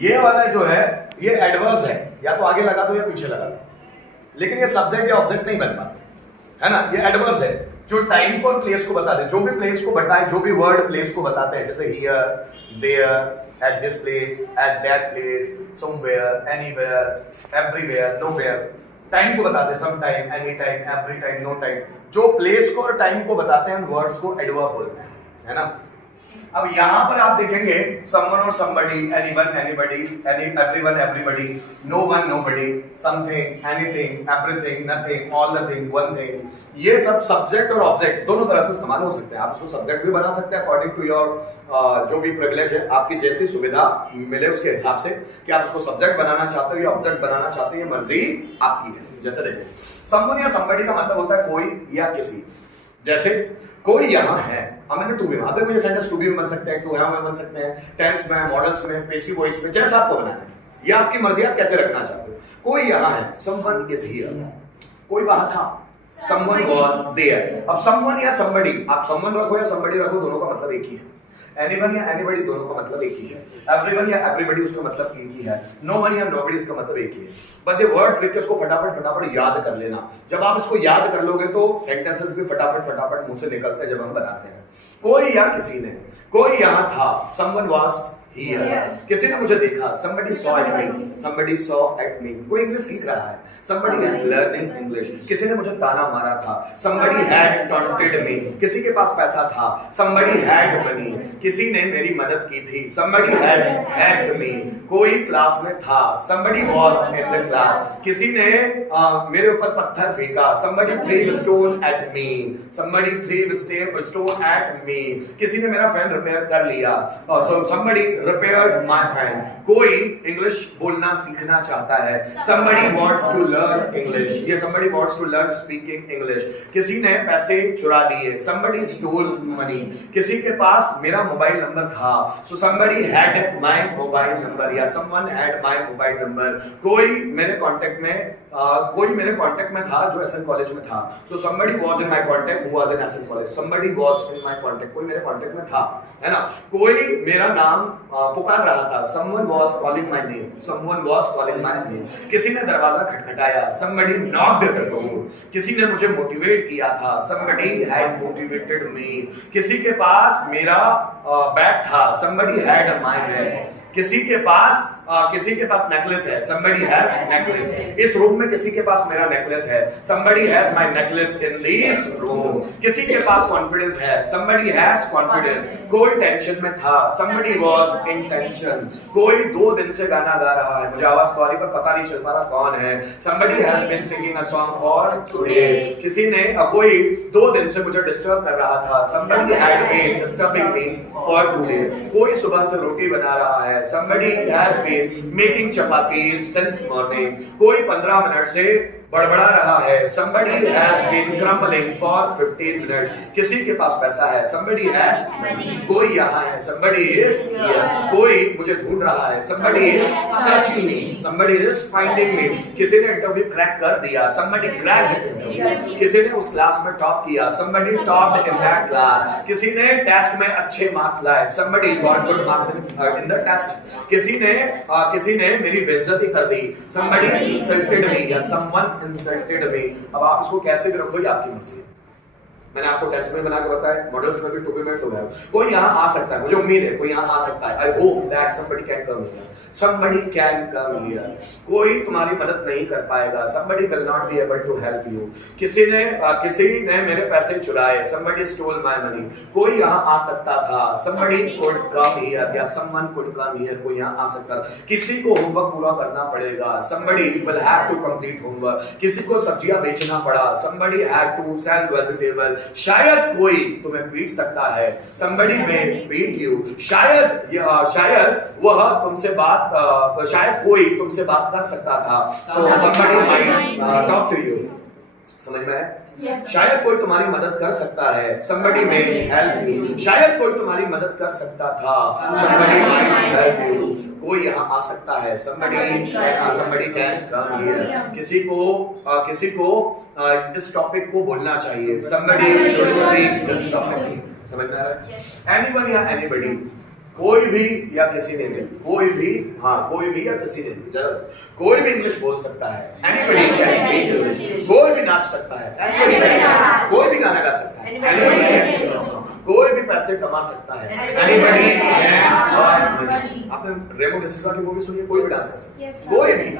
ये वाला जो है ये एडवर्ब्स है, या तो आगे लगा दो या पीछे लगा दो, लेकिन ये सब्जेक्ट या ऑब्जेक्ट नहीं बन पाते, है ना। ये एडवर्ब्स है जो टाइम को और प्लेस को बताते हैं, जो भी प्लेस को बताए, जो भी वर्ड प्लेस को बताते हैं, जैसे here, there, at this place, at that place, somewhere, anywhere, everywhere, nowhere. Time को बताते हैं, some time, any time, every time, no time. जो प्लेस को और टाइम को बताते हैं उन वर्ड्स को एडवर्ब बोलते हैं, है ना। अब यहां पर आप देखेंगे someone और somebody, anyone, anybody, everyone, everybody, no one, nobody, something, anything, everything, nothing, all nothing, one thing। ये सब सब्जेक्ट और ऑब्जेक्ट दोनों तरह से इस्तेमाल हो सकते हैं। आप इसको सब्जेक्ट भी बना सकते हैं अकॉर्डिंग टू योर जो भी प्रिविलेज है, आपकी जैसी सुविधा मिले उसके हिसाब से, कि आप उसको सब्जेक्ट बनाना चाहते हो या ऑब्जेक्ट बनाना चाहते हो, ये मर्जी आपकी है। जैसे देखिए someone या somebody का मतलब होता है कोई या किसी। जैसे कोई यहाँ है, मैंने टू में, अगर मुझे सेंटेंस टू बी में बन सकते हैं, टू है में बन सकते हैं, टेंस में, मॉडल्स में, पैसिव वॉइस में, जैसा आपको बनाना है, ये आपकी मर्जी, आप कैसे रखना चाहते हो। कोई यहाँ है, someone is here, कोई वहां था, someone was there। अब someone या somebody, आप someone रखो या somebody रखो, दोनों का मतलब एक ही है। anyone या anybody दोनों का मतलब एक ही है। everyone या everybody उसका मतलब एक ही है। no one या nobody इसका मतलब एक ही है। बस ये वर्ड्स लिख के उसको फटाफट याद कर लेना। जब आप इसको याद कर लोगे तो सेंटेंसेस भी फटाफट मुंह से निकलते हैं जब हम बनाते हैं। कोई या किसी ने, कोई यहाँ था, someone was here, किसी ने मुझे देखा, somebody saw at me, somebody saw at me। कोई इंग्लिश सीख रहा है, somebody is learning English। किसी ने मुझे ताना मारा था, somebody had taunted me। किसी के पास पैसा था, somebody had money। किसी ने मेरी मदद की थी, somebody had helped me। कोई क्लास में था, somebody was in the class। किसी ने मेरे ऊपर पत्थर फेंका, somebody threw a stone at me, somebody threw a stone at me। किसी ने मेरा फैन रिपेयर कर लिया, so somebody repaired my fan। कोई इंग्लिश बोलना सीखना चाहता है, somebody wants to learn English। ये somebody wants to learn speaking English। किसी ने पैसे चुरा लिए, somebody stole money। किसी के पास मेरा मोबाइल नंबर था, so somebody had my mobile number या someone had my mobile number। कोई मेरे कांटेक्ट में था जो एसएन कॉलेज में था, so somebody was in my contact who was in SN college. somebody was in my contact, कोई मेरे कांटेक्ट में था, है ना। कोई मेरा नाम पुकार रहा था, someone was calling my name, someone was calling my name। किसी ने दरवाजा खटखटाया, somebody knocked the door। किसी ने मुझे मोटिवेट किया था, somebody had motivated me। किसी के पास मेरा बैग था, somebody had my bag। किसी के पास नेकलेस है, somebody has necklace। इस रूम में किसी के पास मेरा नेकलेस है, somebody has my necklace in this room। किसी के पास कॉन्फिडेंस है, somebody has confidence। कोई टेंशन में था, somebody was in tension। कोई 2 दिन से गाना गा रहा है, मुझे आवाज तो आ रही पर पता नहीं चल पा रहा कौन है, somebody has been singing a song for today। किसी ने कोई 2 दिन से मुझे डिस्टर्ब कर रहा था, somebody had been disturbing me for today। कोई सुबह से रोटी बना रहा है, somebody has been making chapatis since morning। कोई 15 मिनट से बड़बड़ा रहा है, somebody has been grumbling for 15 minutes। किसी के पास पैसा है, somebody has money। कोई यहाँ है, somebody is here। कोई मुझे ढूंढ रहा है, somebody is searching me, somebody is finding me। किसी ने इंटरव्यू क्रैक कर दिया, somebody cracked interview। किसी ने उस क्लास में टॉप किया, somebody topped in that class। किसी ने टेस्ट में अच्छे मार्क्स लाए, somebody got good marks in the test। किसी ने मेरी बेइज्जती कर दी, somebody insulted me या someone insulted me। अब आप इसको कैसे भी रखो, ये आपकी मर्जी है। मैंने आपको टेंस में बना के बताया, मॉडल्स में भी टू बी में तो है। कोई यहाँ आ सकता है, मुझे उम्मीद है कोई यहाँ आ सकता है। I hope that somebody can come here, somebody can come here। कोई तुम्हारी मदद नहीं कर पाएगा, somebody will not be able to help you। किसी ने मेरे पैसे चुराए, somebody stole my money। कोई यहाँ आ सकता था, somebody could come here या someone could come here। कोई यहाँ आ सकता था। किसी को होमवर्क पूरा करना पड़ेगा, somebody will have to complete homework। किसी को सब्जियां बेचना पड़ा, somebody had to sell vegetable। शायद कोई तुम्हें पीट सकता है, somebody may beat you। शायद वह तुमसे शायद कोई तुमसे बात कर सकता था, so somebody might talk to you। समझ में है? शायद कोई तुम्हारी मदद कर सकता है, somebody may help you। शायद कोई तुम्हारी मदद कर सकता था, somebody might help you। कोई यहाँ आ सकता है, somebody can come here। किसी को इस टॉपिक को बोलना चाहिए, somebody should speak this topic। समझ में आ रहा है? anyone या anybody कोई भी या किसी ने भी, कोई भी, हाँ कोई भी या किसी ने भी, चलो कोई भी इंग्लिश बोल सकता है, एनीबडी कैन स्पीक इंग्लिश, कोई भी नाच सकता है, एनीबडी, कोई भी गाना गा सकता है, anybody can sing a song, कोई भी पैसे कमा सकता है, एनीबडी कैन अर्न मनी। आपने रेमो डिसूजा की मूवी सुनी है? कोई भी डांस कर सकता है, कोई भी।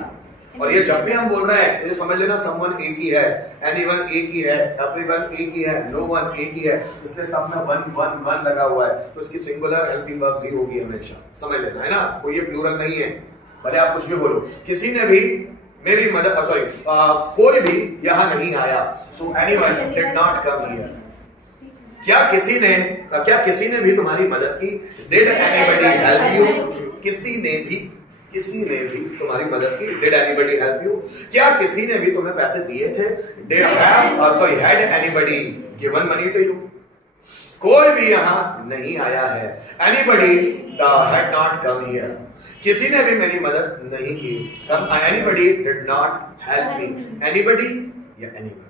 और ये जब भी हम बोल रहे हैं ये समझ लेना समवन एक ही है, एनीवन एक ही है, एवरीवन एक ही है, नो वन एक ही है, इसलिए सब में वन वन वन लगा हुआ है, तो इसकी सिंगुलर हेल्पिंग वर्ब्स ही होगी हमेशा, समझ लेना है ना, कोई ये प्लूरल नहीं है, भले आप कुछ भी बोलो। किसी ने भी मेरी मदद, सॉरी कोई भी यहाँ नहीं आया, so anyone did not come here. क्या किसी ने भी तुम्हारी मदद की? Did anybody help you? किसी ने भी तुम्हारी मदद की? Did anybody help you? क्या किसी ने भी तुम्हें पैसे दिए थे? Did had anybody given money to you? कोई भी यहां नहीं आया है, anybody had not come here. किसी ने भी मेरी मदद नहीं की, anybody did not help me. Anybody या एनीवन,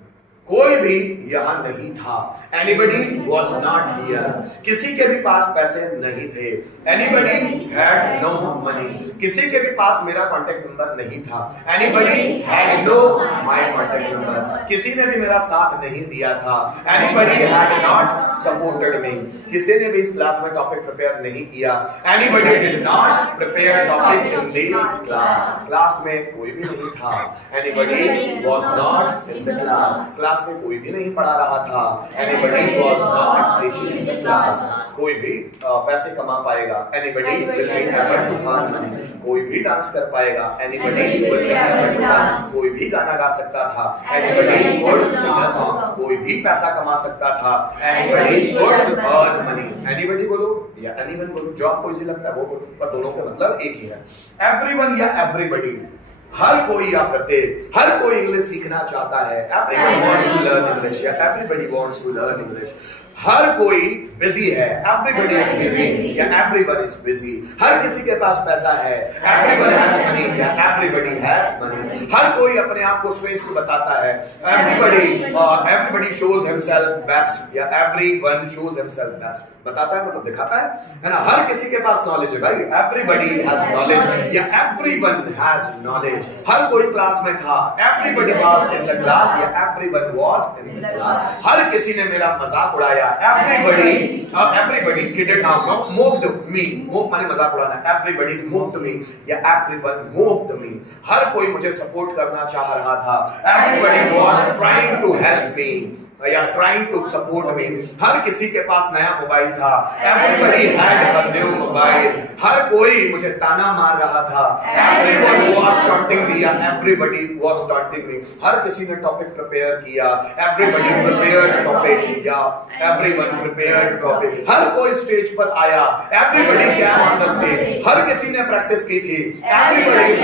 कोई भी यहां नहीं था, एनीबडी वाज नॉट हियर। किसी के भी पास पैसे नहीं थे, एनीबडी हैड नो मनी। किसी के भी पास मेरा कांटेक्ट नंबर नहीं था, anybody had no my contact number. किसी ने भी मेरा साथ नहीं दिया था, anybody had not supported me. किसी ने भी इस क्लास में टॉपिक प्रिपेयर नहीं किया, anybody did not prepare topic in this class. Class में कोई भी नहीं था, anybody was not in the class में कोई भी नहीं पढ़ा रहा था, anybody was not teaching in the class. कोई भी पैसे कमा पाएगा, anybody will be able to earn money. कोई भी डांस कर पाएगा, anybody will be able to dance. कोई भी गाना गा सकता था, anybody could Singh a song. कोई भी पैसा कमा सकता था, anybody could earn money. Anybody बोलो या एनीवन बोलो, जो आपको इजी लगता है वो बोलो, पर दोनों का मतलब एक ही है। एवरीवन या एवरीबडी, हर कोई या प्रत्येक, हर कोई इंग्लिश सीखना चाहता है, everyone wants to learn English या everybody wants to learn English. हर कोई बिजी है, एवरीबडी इज बिजी या एवरीवन इज बिजी। हर किसी के पास पैसा है, एवरीवन हैज मनी या एवरीबडी हैज मनी। हर कोई अपने आप को श्रेष्ठ बताता है, एवरीबडी शोज हिमसेल्फ बेस्ट या एवरीवन शोज हिमसेल्फ बेस्ट। बताता है मतलब दिखाता है ना। हर किसी के पास नॉलेज है भाई, एवरीबडी हैज नॉलेज या एवरीवन हैज नॉलेज। हर कोई क्लास में था, everybody was in the class या everyone was in the class. हर किसी ने मेरा मजाक उड़ाया, एवरीबडी किडेड मोक्ड मी। मोक माने मजाक उड़ाना, एवरीबडी मोक्ड मी या एवरीवन मोक्ड मी। हर कोई मुझे सपोर्ट करना चाह रहा था, everybody was trying to help me या ट्राइंग टू सपोर्ट मी। हर किसी के पास नया मोबाइल था, everybody had a new mobile. हर कोई मुझे ताना मार रहा था, एवरीवन वाज टॉन्टिंग मी या एवरीबडी वाज टॉन्टिंग मी। हर किसी ने टॉपिक प्रिपेयर किया, एवरीबडी प्रिपेयर्ड टॉपिक या एवरीवन प्रिपेयर्ड टॉपिक। हर कोई स्टेज पर आया, everybody came on the stage. हर किसी ने प्रैक्टिस की थी, एवरीबडी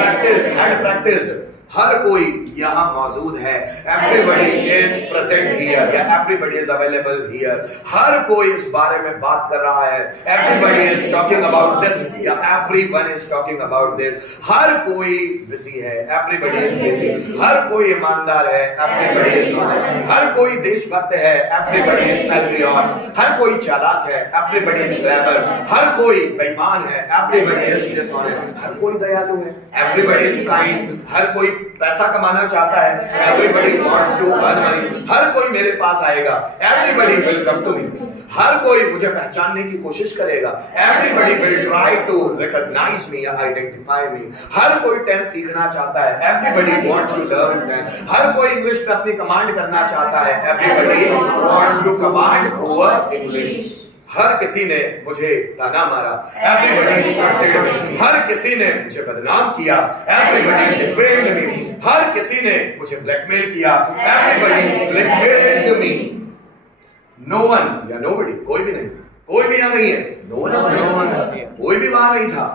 प्रैक्टिस्ड। हर कोई यहाँ मौजूद है, एवरीबडी इज प्रेजेंट हियर या एवरीबडी इज अवेलेबल हियर। हर कोई इस बारे में बात कर रहा है, everybody is talking about this या everyone is talking about this. हर कोई बिजी है, एवरीबडी इज बिजी। हर कोई ईमानदार है, एवरीबडी इज ऑनेस्ट। हर कोई देशभक्त है, एवरीबडी इज पैट्रियट। हर कोई चालाक है, एवरीबडी इज क्लेवर। हर कोई बेईमान है, एवरीबडी इज डिसऑनेस्ट। हर कोई दयालु है, एवरीबडी इज काइंड। हर कोई पैसा कमाना चाहता है, everybody wants to earn money. हर कोई मेरे पास आएगा, everybody will come to me. हर कोई मुझे पहचानने की कोशिश करेगा, everybody will try to recognise me या आइडेंटिफाई मी। हर कोई टेंस सीखना चाहता है, everybody wants to learn tense. हर कोई इंग्लिश में अपनी कमांड करना चाहता है, everybody wants to command over English. हर किसी ने मुझे ताना मारा, एवरीबडी टॉन्टेड मी। हर किसी ने मुझे बदनाम किया, एवरीबडी डिफेंड मी। हर किसी ने मुझे ब्लैकमेल किया, एवरीबडी ब्लैकमेल्ड मी। नो वन या नोबडी, कोई भी नहीं, कोई भी यहाँ नहीं है। नो वन, कोई भी वहां नहीं था।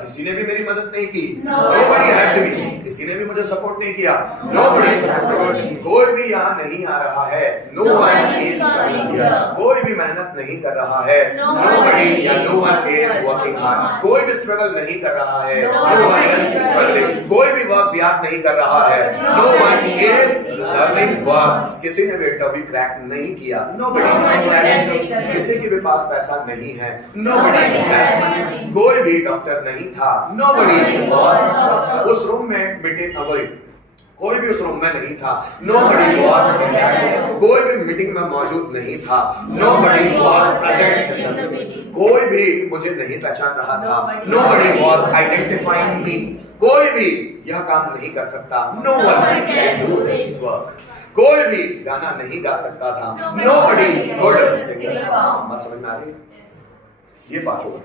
किसी ने भी मेरी मदद नहीं की, नोबडी हेल्प्ड मी। किसी ने भी मुझे सपोर्ट नहीं किया, नोबडी सपोर्टेड मी। कोई भी यहाँ नहीं आ रहा है, no one is coming here. कोई भी मेहनत नहीं कर रहा है, नोबडी या no one is working hard. कोई भी स्ट्रगल नहीं कर रहा है, नो वन इज स्ट्रगलिंग। कोई भी वर्ब्स याद नहीं कर रहा है, no one is learning verbs. किसी ने भी इंटरव्यू क्रैक नहीं किया, नोबडी। किसी के भी पास पैसा नहीं है, nobody has money. कोई भी डॉक्टर नहीं था, nobody was. उस रूम में मीटिंग कोई भी उस रूम में नहीं था, nobody was present. कोई भी मीटिंग में मौजूद नहीं था, nobody was present. कोई भी मुझे नहीं पहचान रहा था, nobody was identifying me. कोई भी यह काम नहीं कर सकता, no one can do this work. कोई भी गाना नहीं गा सकता था, nobody could sing a song. बात समझ में आ रही है? ये पांचों है.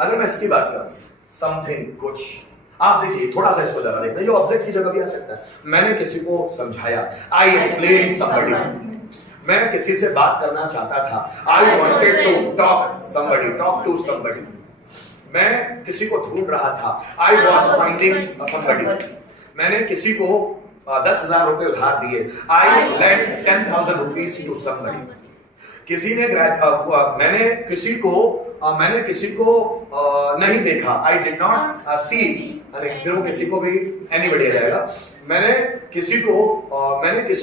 अगर मैं इसकी बात करूं, समथिंग, कुछ, आप देखिए थोड़ा सा इसको जरा देखना, ये ऑब्जेक्ट की जगह भी आ सकता है. मैंने किसी को समझाया, आई एक्सप्लेन समबडी. मैं किसी से बात करना चाहता था, I wanted to talk to somebody. मैं किसी को ढूंढ रहा था, आई वाज फाइंडिंग समबडी. मैंने किसी को 10,000 रुपए उधार दिए, आई लेंट 10,000 रुपीस टू समबडी. किसी ने मैंने किसी को नहीं देखा, आई डिड नॉट सी. फिर वो किसी को भी एनीबॉडी रहेगा. मैंने किसी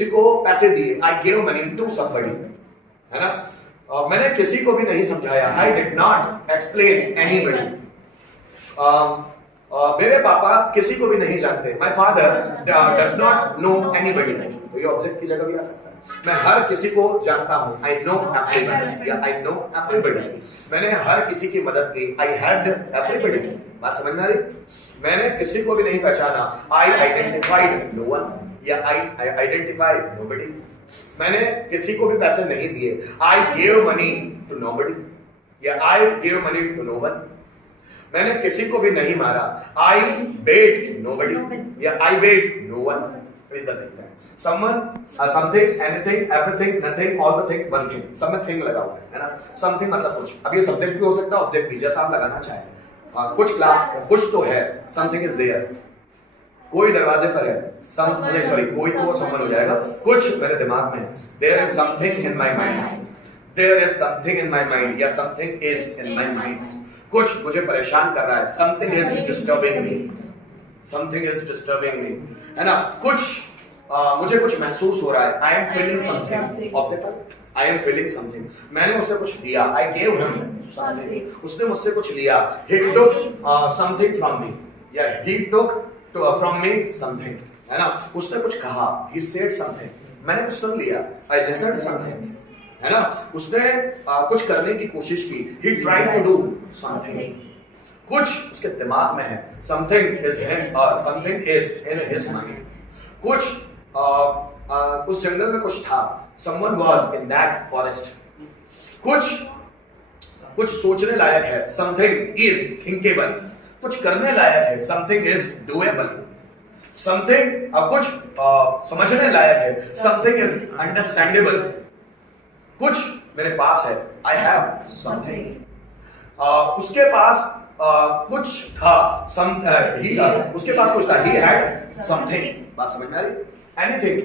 को पैसे दिए, I gave money to somebody, है ना. मैंने किसी को भी नहीं समझाया, I did not explain anybody. मेरे पापा किसी को भी नहीं जानते, my father does not know anybody. तो ये ऑब्जेक्ट की जगह भी आ सकता है. मैं हर किसी को जानता हूं, आई नो एवरीबॉडी या आई नो एवरीबॉडी. मैंने हर किसी की मदद की, आई हेल्प्ड एवरीबॉडी. बात समझ में आ रही? मैंने किसी को भी नहीं पहचाना, आई आइडेंटिफाइड नो वन या आई आइडेंटिफाइड नोबडी. मैंने किसी को भी पैसे नहीं दिए, I gave money to nobody या I gave money to no one. मैंने किसी को भी नहीं मारा, आई बेट नोबडी या आई बेट नो वन. इधर देखते हैं, someone, something, anything, everything, nothing, all the thing, one thing. सब में thing लगा हुआ है ना. something मतलब कुछ. अब ये सब्जेक्ट भी हो सकता है, ऑब्जेक्ट भी, जैसा आप लगाना चाहें. कुछ क्लास, कुछ तो है, something is there. कोई दरवाजे पर है, कोई तो someone हो जाएगा. कुछ मेरे दिमाग में है, there is something in my mind. There is something in my mind या something is in my mind. कुछ मुझे परेशान कर रहा है, something is disturbing me. Something is disturbing me, है ना. मुझे कुछ महसूस हो रहा है, I am feeling something. Object, I am feeling something. मैंने उसे कुछ दिया, I gave him something. उसने मुझसे कुछ लिया, he took something from me या he took from me something, है ना. उसने कुछ कहा, he said something. मैंने कुछ सुन लिया, I listened something, है ना. उसने कुछ करने की कोशिश की, he tried to do something. कुछ उसके दिमाग में है, something is in his mind. कुछ उस जंगल में कुछ था, someone was in that forest. कुछ सोचने लायक है, something is thinkable. कुछ करने लायक है, something is doable. something कुछ समझने लायक है, something is understandable. कुछ मेरे पास है, I have something. उसके पास कुछ था, उसके पास कुछ था, he had something. बात समझ में आ रही? Anything,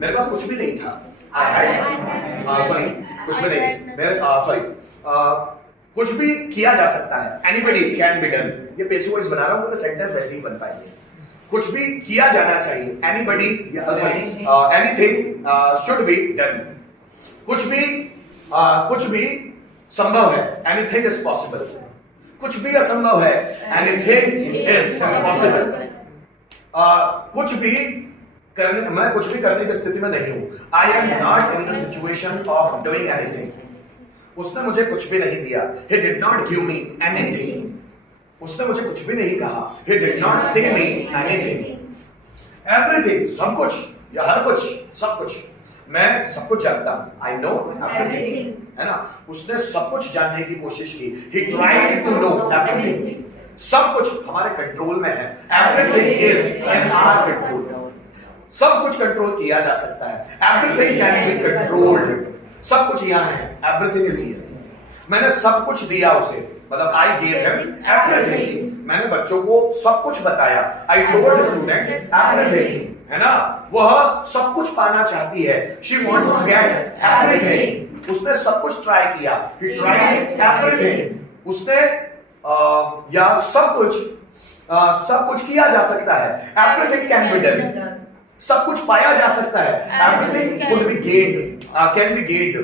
मेरे पास कुछ भी नहीं था, I had कुछ भी नहीं, कुछ भी किया जा सकता है, anybody can be done. ये पैसिव वॉइस बना रहा हूं क्योंकि सेंटेंस वैसे ही बन पाएंगे. कुछ भी किया जाना चाहिए, anybody anything should be done. कुछ भी संभव है, anything is possible. कुछ भी असंभव है, anything is impossible. मैं कुछ भी करने की स्थिति में नहीं हूं, I am not in the situation of doing anything. उसने मुझे कुछ भी नहीं दिया, he did not give me anything. उसने मुझे कुछ भी नहीं कहा, he did not say me anything. Everything, सब कुछ या हर कुछ, सब कुछ, मैं सब कुछ जानता हूं, I know everything, है ना. उसने सब कुछ जानने की कोशिश की, he tried to know everything. सब कुछ हमारे कंट्रोल में है, everything is in our control. सब कुछ कंट्रोल किया जा सकता है, everything can be controlled. सब कुछ यहाँ है, everything is here. मैंने सब कुछ दिया उसे, मतलब I gave him everything. मैंने बच्चों को सब कुछ बताया, I told the students everything, है ना. वह सब कुछ पाना चाहती है, she wants to get everything. उसने सब कुछ ट्राई किया, he tried everything. उसने या सब कुछ किया जा सकता है, everything can be done. सब कुछ पाया जा सकता है, everything could be gained, can be gained.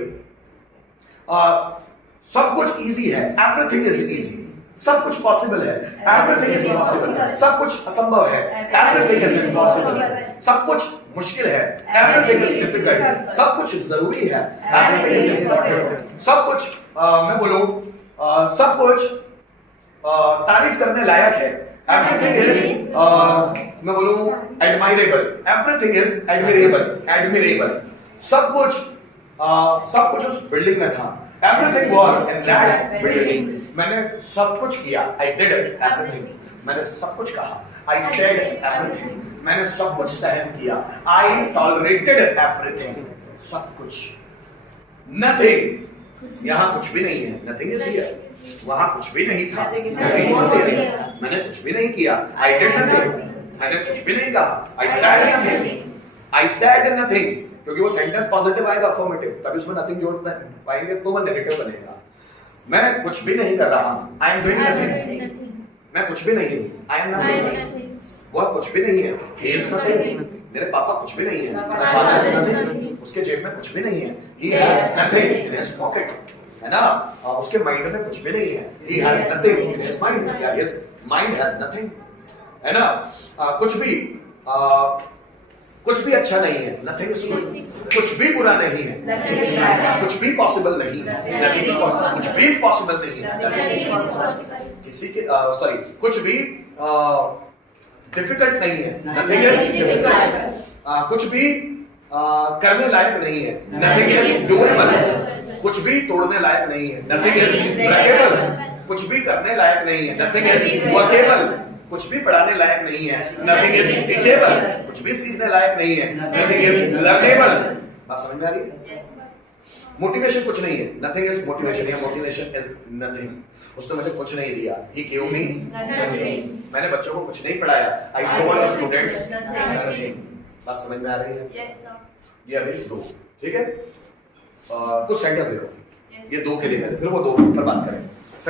सब कुछ इजी है, एवरीथिंग इज इजी। सब कुछ पॉसिबल है, एवरीथिंग इज पॉसिबल। सब कुछ असंभव है, एवरीथिंग इज इम्पॉसिबल। सब कुछ मुश्किल है, एवरीथिंग इज डिफिकल्ट। सब कुछ जरूरी है, एवरीथिंग इज इम्पोर्टेंट। सब कुछ मैं बोलूं सब कुछ तारीफ करने लायक है, एवरीथिंग इज मैं बोलूं एडमायरेबल। Everything is admirable. सब कुछ उस बिल्डिंग में था, everything was in that building. मैंने सब कुछ किया, आई डिड एवरीथिंग। मैंने सब कुछ कहा, आई सेड एवरीथिंग। मैंने सब कुछ सहन किया, आई टॉलरेटेड एवरीथिंग। सब कुछ, नथिंग, यहां कुछ भी नहीं है, नथिंग इज हियर। वहां कुछ भी नहीं था, nothing was there। मैंने कुछ भी नहीं किया, आई डिड नथिंग। मैंने कुछ भी नहीं कहा, I said nothing. I said nothing, क्योंकि वो सेंटेंस पॉजिटिव आएगा, अफर्मेटिव, तभी उसमें नथिंग जोड़ पाएंगे तो वो नेगेटिव बनेगा। मैं कुछ भी नहीं कर रहा हूं, आई एम डूइंग नथिंग। मैं कुछ भी नहीं हूं, आई एम नथिंग। वह कुछ भी नहीं है, ही इज नथिंग। मेरे पापा कुछ भी नहीं है, माय फादर इज नथिंग। उसके जेब में कुछ भी नहीं है, he has nothing in his pocket, है ना। उसके माइंड में कुछ भी नहीं है, he has nothing in his mind, या हिज माइंड हैज नथिंग, है ना। कुछ भी अच्छा नहीं है, नथिंग इज गुड। कुछ भी बुरा नहीं है, कुछ भी पॉसिबल नहीं है, कुछ भी पॉसिबल नहीं है। किसी के सॉरी, कुछ भी डिफिकल्ट नहीं है, नथिंग इज डिफिकल्ट। कुछ भी करने लायक नहीं है, नथिंग इज डूएबल। कुछ भी तोड़ने लायक नहीं है, नथिंग इज ब्रेकेबल। कुछ भी करने लायक नहीं है, नथिंग इज वर्केबल। कुछ भी पढ़ाने लायक नहीं है, नथिंग इज टीचेबल। कुछ भी सीखने लायक नहीं है, नथिंग इज लर्नेबल। बात समझ में आ रही है? मोटिवेशन कुछ नहीं है, नथिंग इज मोटिवेशन, या मोटिवेशन इज नथिंग। उसने मुझे कुछ नहीं दिया, ही गिव मी नथिंग। मैंने बच्चों को कुछ नहीं पढ़ाया, I told the students nothing. बात समझ में आ रही है? Yes sir. ये अभी दो, ठीक है। कुछ सेंटेंस देखो, ये दो के लिए फिर वो दो पर बात करें।